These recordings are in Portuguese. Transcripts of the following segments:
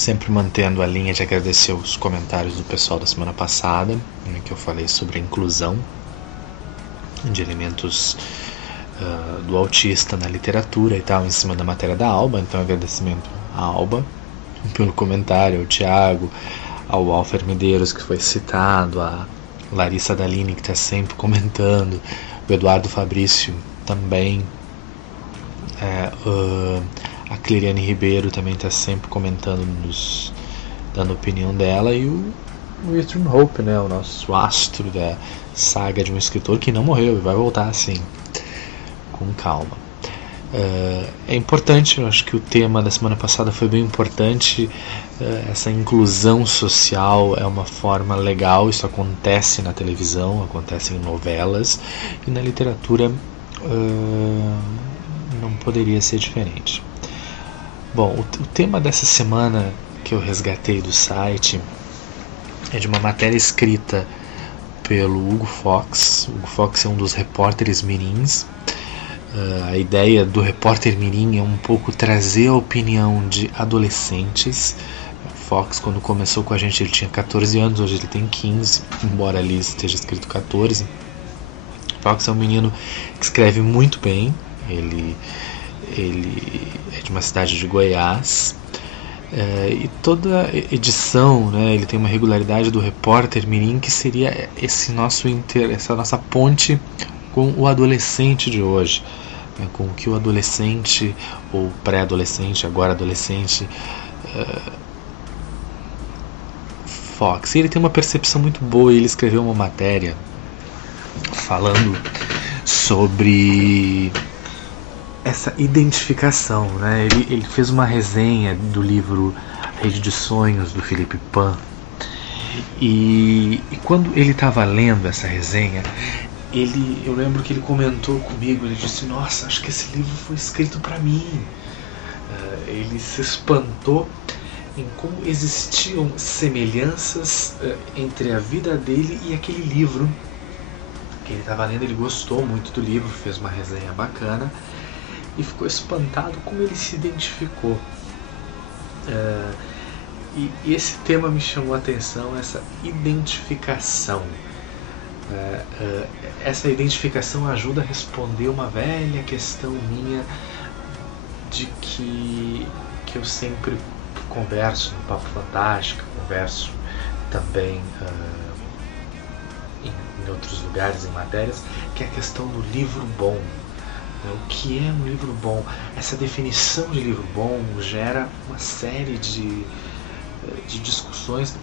Sempre mantendo a linha de agradecer os comentários do pessoal da semana passada, em que eu falei sobre a inclusão de elementos do autista na literatura e tal, em cima da matéria da Alba. Então, agradecimento à Alba pelo comentário, ao Thiago, ao Alfer Medeiros, que foi citado, a Larissa Dalini, que está sempre comentando, o Eduardo Fabrício também, a Cleriane Ribeiro também está sempre comentando, dando a opinião dela, e o Wilton Hope, né, o nosso astro da saga de um escritor que não morreu e vai voltar assim, com calma. É importante, eu acho que o tema da semana passada foi bem importante. Essa inclusão social é uma forma legal, isso acontece na televisão, acontece em novelas, e na literatura não poderia ser diferente. Bom, o tema dessa semana que eu resgatei do site é de uma matéria escrita pelo Hugo Fox. O Hugo Fox é um dos repórteres mirins. A ideia do repórter mirim é um pouco trazer a opinião de adolescentes. O Fox, quando começou com a gente, ele tinha 14 anos, hoje ele tem 15, embora ali esteja escrito 14. O Fox é um menino que escreve muito bem, ele é de uma cidade de Goiás, e toda edição, né, ele tem uma regularidade do repórter mirim, que seria essa nossa ponte com o adolescente de hoje, né, com o que o adolescente, ou pré-adolescente, agora adolescente, Fox. E ele tem uma percepção muito boa, ele escreveu uma matéria falando sobre essa identificação, né? Ele fez uma resenha do livro Rede de Sonhos, do Philip Pan, e quando ele estava lendo essa resenha, eu lembro que ele comentou comigo, ele disse: nossa, acho que esse livro foi escrito para mim. Ele se espantou em como existiam semelhanças entre a vida dele e aquele livro que ele estava lendo. Ele gostou muito do livro, fez uma resenha bacana e ficou espantado como ele se identificou. E esse tema me chamou a atenção, essa identificação. Essa identificação ajuda a responder uma velha questão minha, de que eu sempre converso no Papo Fantástico, converso também em outros lugares, em matérias, que é a questão do livro bom. O que é um livro bom? Essa definição de livro bom gera uma série de discussões,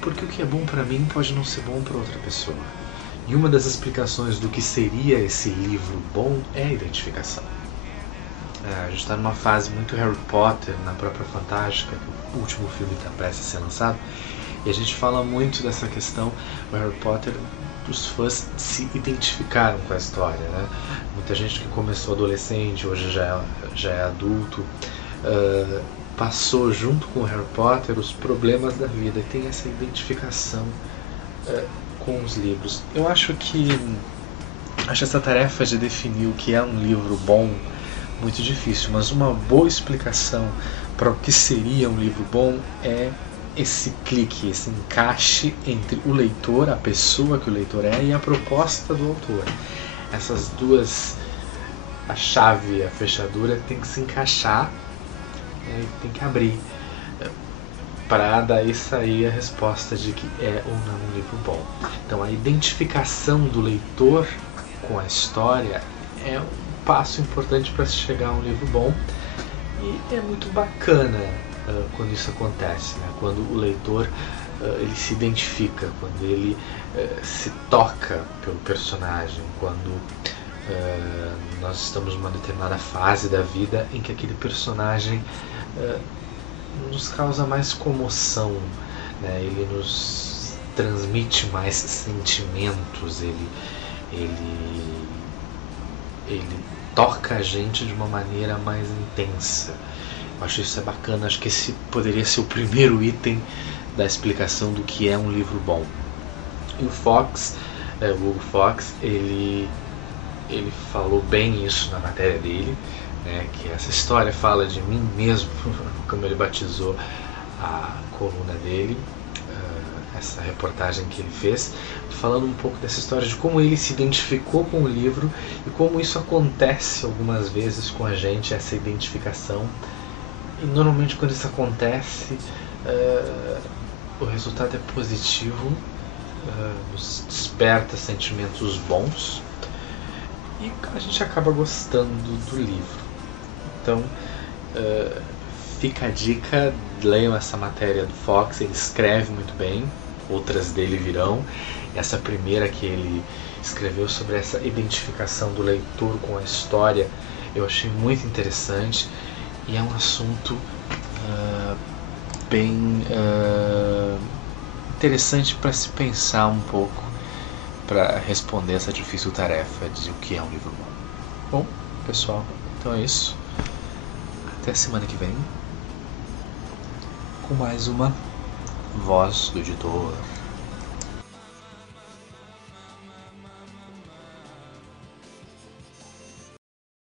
porque o que é bom para mim pode não ser bom para outra pessoa. E uma das explicações do que seria esse livro bom é a identificação. A gente está numa fase muito Harry Potter, na própria Fantástica, que o último filme está prestes a ser lançado, e a gente fala muito dessa questão. O Harry Potter, os fãs se identificaram com a história, né? Muita gente que começou adolescente, hoje já é adulto, passou junto com o Harry Potter os problemas da vida, e tem essa identificação com os livros. Eu acho essa tarefa de definir o que é um livro bom muito difícil, mas uma boa explicação para o que seria um livro bom é esse clique, esse encaixe entre o leitor, a pessoa que o leitor é, e a proposta do autor. Essas duas, a chave e a fechadura, tem que se encaixar, né, e tem que abrir para daí sair a resposta de que é ou não um livro bom. Então, a identificação do leitor com a história é um passo importante para se chegar a um livro bom, e é muito bacana quando isso acontece, né? Quando o leitor ele se identifica, quando ele se toca pelo personagem, quando nós estamos numa determinada fase da vida em que aquele personagem nos causa mais comoção, né? Ele nos transmite mais sentimentos, ele toca a gente de uma maneira mais intensa. Eu acho isso bacana, acho que esse poderia ser o primeiro item da explicação do que é um livro bom. E o Hugo Fox, ele falou bem isso na matéria dele, né, que essa história fala de mim mesmo, como ele batizou a coluna dele, essa reportagem que ele fez, falando um pouco dessa história de como ele se identificou com o livro e como isso acontece algumas vezes com a gente, essa identificação. E normalmente quando isso acontece, o resultado é positivo, nos desperta sentimentos bons e a gente acaba gostando do livro. Então, fica a dica, leiam essa matéria do Fox, ele escreve muito bem, outras dele virão. Essa primeira que ele escreveu sobre essa identificação do leitor com a história, eu achei muito interessante e é um assunto bem interessante para se pensar um pouco, para responder essa difícil tarefa de o que é um livro bom. Bom, pessoal, então é isso. Até semana que vem com mais uma Voz do Editor.